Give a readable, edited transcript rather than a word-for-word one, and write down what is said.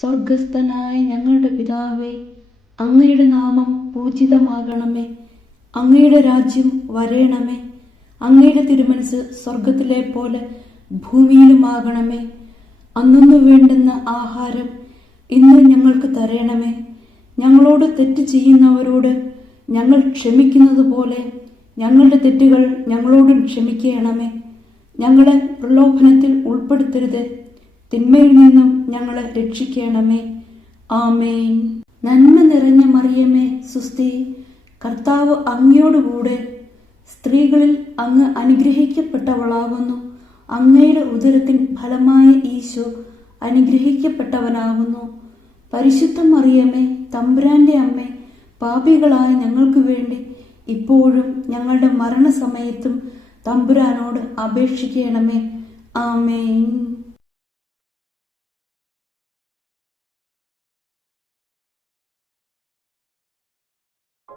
സ്വർഗസ്ഥനായ ഞങ്ങളുടെ പിതാവേ, അങ്ങയുടെ നാമം പൂജിതമാകണമേ. അങ്ങയുടെ രാജ്യം വരേണമേ. അങ്ങയുടെ തിരുമനസ് സ്വർഗത്തിലെ പോലെ ഭൂമിയിലുമാകണമേ. അന്നു വേണ്ടുന്ന ആഹാരം ഇന്ന് ഞങ്ങൾക്ക് തരണമേ. ഞങ്ങളോട് തെറ്റ് ചെയ്യുന്നവരോട് ഞങ്ങൾ ക്ഷമിക്കുന്നത് പോലെ ഞങ്ങളുടെ തെറ്റുകൾ ഞങ്ങളോടും ക്ഷമിക്കണമേ. ഞങ്ങളെ പ്രലോഭനത്തിൽ ഉൾപ്പെടുത്തരുത്, തിന്മയിൽ നിന്നും ഞങ്ങളെ രക്ഷിക്കണമേ. ആമേൻ. നന്മ നിറഞ്ഞ മറിയമേ, സുസ്തി, കർത്താവ് അങ്ങയോടുകൂടെ സ്ത്രീകളിൽ അങ്ങ് അനുഗ്രഹിക്കപ്പെട്ടവളാകുന്നു. അങ്ങയുടെ ഉദരത്തിൻ ഫലമായ ഈശോ അനുഗ്രഹിക്കപ്പെട്ടവനാകുന്നു. പരിശുദ്ധ മറിയമേ, തമ്പുരാന്റെ അമ്മേ, പാപികളായ ഞങ്ങൾക്ക് വേണ്ടി ഇപ്പോഴും ഞങ്ങളുടെ മരണസമയത്തും തമ്പുരാനോട് അപേക്ഷിക്കണമേ. ആമേൻ.